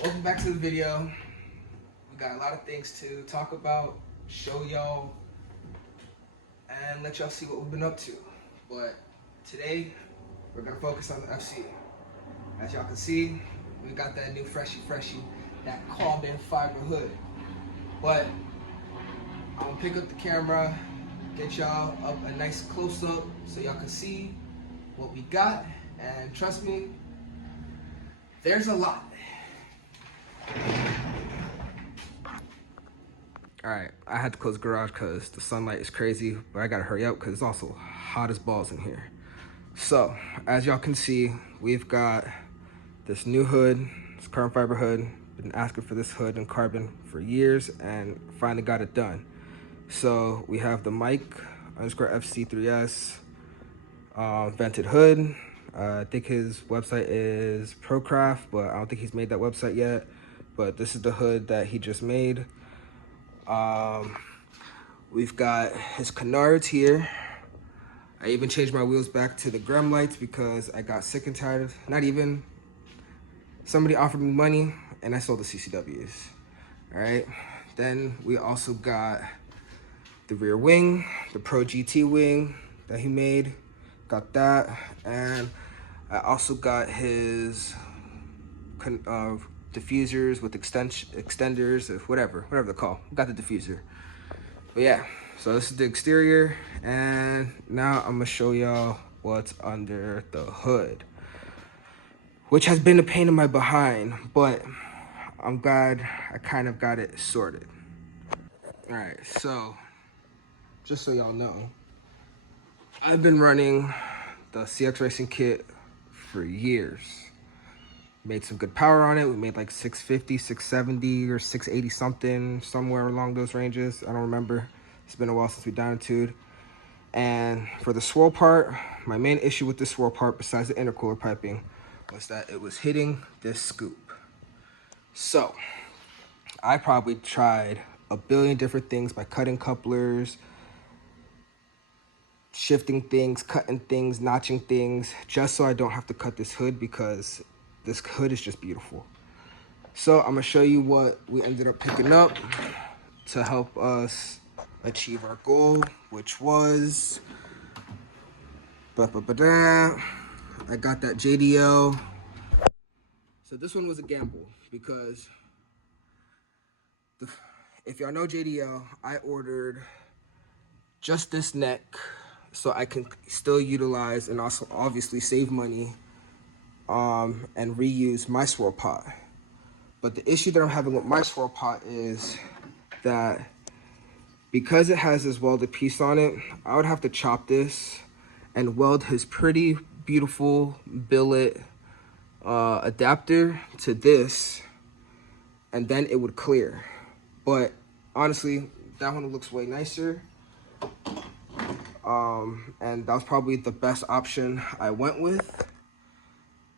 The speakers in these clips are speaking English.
Welcome back to the video. We got a lot of things to talk about, show y'all, and let y'all see what we've been up to. But today, we're gonna focus on the FC. As y'all can see, we got that new freshy, that carbon fiber hood. But I'm gonna pick up the camera, get y'all up a nice close up so y'all can see what we got. And trust me, there's a lot. Alright, I had to close the garage because the sunlight is crazy, but I gotta hurry up because it's also hot as balls in here. So, as y'all can see, we've got this new hood, this carbon fiber hood. Been asking for this hood in carbon for years and finally got it done. So, we have the Mike_FC3S vented hood. I think his website is Procraft, but I don't think he's made that website yet. But this is the hood that he just made. We've got his canards here. I even changed my wheels back to the Grem lights because I got sick and tired of, somebody offered me money and I sold the CCWs. All right. Then we also got the rear wing, the Pro GT wing that he made. Got that. And I also got his diffusers with extenders, whatever they're called. Got the diffuser. But yeah, so this is the exterior, and now I'm gonna show y'all what's under the hood, which has been a pain in my behind, but I'm glad I kind of got it sorted. All right, so just so y'all know, I've been running the CX Racing kit for years. Made some good power on it. We made like 650, 670, or 680 something, somewhere along those ranges. I don't remember. It's been a while since we down tuned. And for the swirl part, my main issue with the swirl part, besides the intercooler piping, was that it was hitting this scoop. So I probably tried a billion different things by cutting couplers, shifting things, cutting things, notching things, just so I don't have to cut this hood, because this hood is just beautiful. So I'm gonna show you what we ended up picking up to help us achieve our goal, which was I got that JDL. So this one was a gamble because if y'all know JDL, I ordered just this neck so I can still utilize and also obviously save money and reuse my swirl pot. But the issue that I'm having with my swirl pot is that because it has this welded piece on it, I would have to chop this and weld his pretty beautiful billet adapter to this, and then it would clear. But honestly, that one looks way nicer. And that was probably the best option I went with.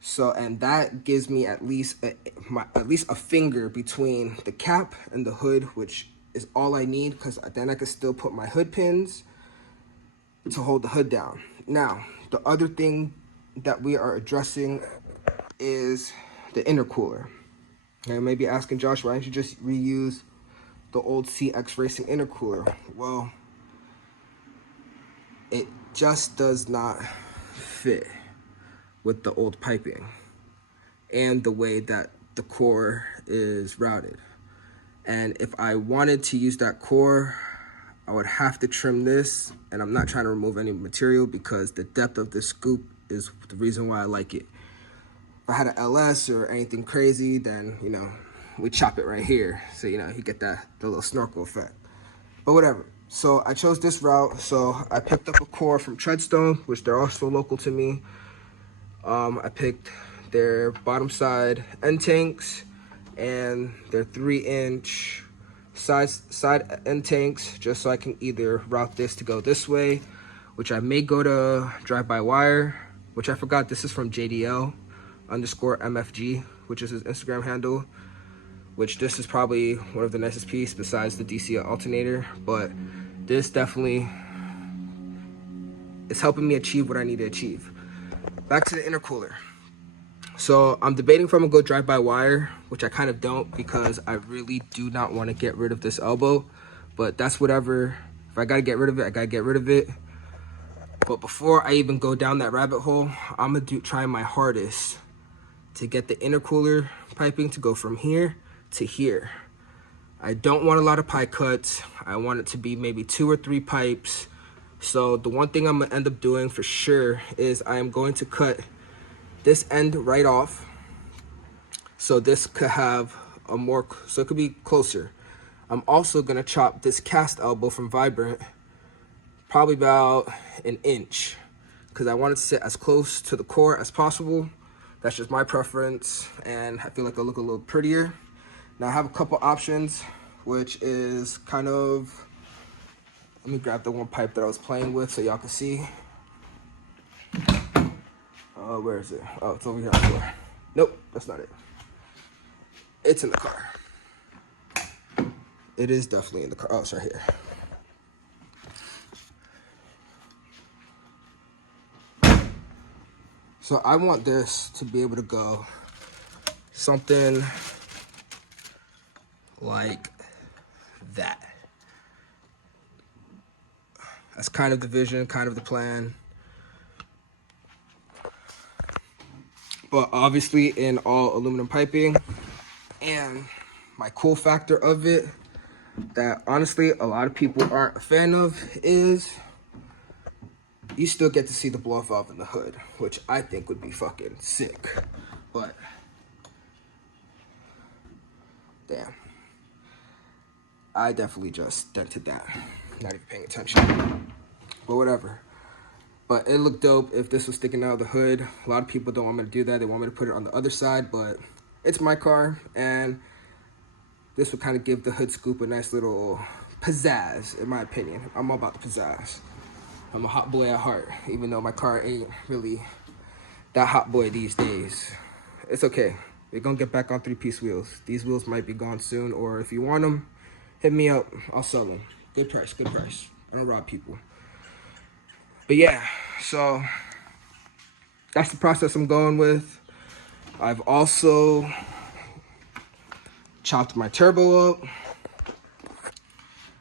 So, and that gives me at least a finger between the cap and the hood, which is all I need, because then I can still put my hood pins to hold the hood down. Now, the other thing that we are addressing is the intercooler. Okay, maybe asking Josh, why don't you just reuse the old CX Racing intercooler? Well, it just does not fit with the old piping and the way that the core is routed. And if I wanted to use that core, I would have to trim this, and I'm not trying to remove any material because the depth of this scoop is the reason why I like it. If I had an LS or anything crazy, then, we chop it right here. So, you get the little snorkel effect. But whatever. So I chose this route. So I picked up a core from Treadstone, which they're also local to me. I picked their bottom side end tanks and their 3-inch side end tanks, just so I can either route this to go this way, which I may go to drive-by-wire, which I forgot this is from JDL_MFG, which is his Instagram handle, which this is probably one of the nicest pieces besides the DC alternator, but this definitely is helping me achieve what I need to achieve. Back to the intercooler. So I'm debating if I'm gonna go drive-by-wire, which I kind of don't because I really do not want to get rid of this elbow. But that's whatever. If I gotta get rid of it, I gotta get rid of it. But before I even go down that rabbit hole, I'm gonna try my hardest to get the intercooler piping to go from here to here. I don't want a lot of pipe cuts. I want it to be maybe 2 or 3 pipes. So the one thing I'm gonna end up doing for sure is I am going to cut this end right off, so this could have a more, so it could be closer. I'm also gonna chop this cast elbow from Vibrant probably about 1 inch because I want it to sit as close to the core as possible. That's just my preference, and I feel like it'll look a little prettier. Now I have a couple options, which is kind of, let me grab the one pipe that I was playing with so y'all can see. Where is it? Oh, it's over here on the floor. Nope, that's not it. It's in the car. It is definitely in the car. Oh, it's right here. So I want this to be able to go something like that. That's kind of the vision, kind of the plan. But obviously in all aluminum piping, and my cool factor of it that honestly a lot of people aren't a fan of is you still get to see the blow off valve in the hood, which I think would be fucking sick. But damn, I definitely just dented that, not even paying attention, but whatever. But it looked dope if this was sticking out of the hood. A lot of people don't want me to do that. They want me to put it on the other side, but it's my car, and this would kind of give the hood scoop a nice little pizzazz, in my opinion. I'm all about the pizzazz. I'm a hot boy at heart, even though my car ain't really that hot boy these days. It's okay. We're gonna get back on 3-piece wheels. These wheels might be gone soon, or if you want them, hit me up. I'll sell them. Good price, good price. I don't rob people. But yeah, so that's the process I'm going with. I've also chopped my turbo up,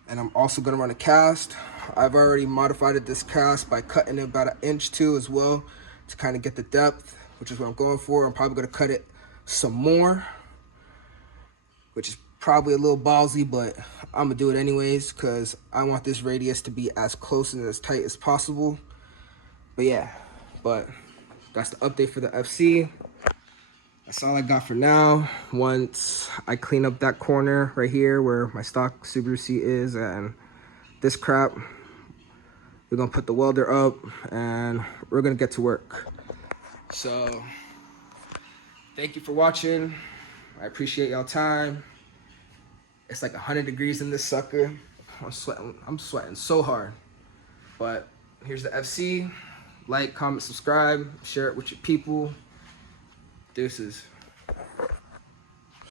and I'm also gonna run a cast. I've already modified this cast by cutting it about 1 inch too as well to kind of get the depth, which is what I'm going for. I'm probably gonna cut it some more, which is probably a little ballsy, but I'm gonna do it anyways because I want this radius to be as close and as tight as possible. But yeah, but that's the update for the FC. That's all I got for now. Once I clean up that corner right here where my stock Subaru seat is and this crap, we're gonna put the welder up and we're gonna get to work. So thank you for watching. I appreciate y'all time. It's like 100 degrees in this sucker. I'm sweating so hard. But here's the FC. Like, comment, subscribe, share it with your people. Deuces.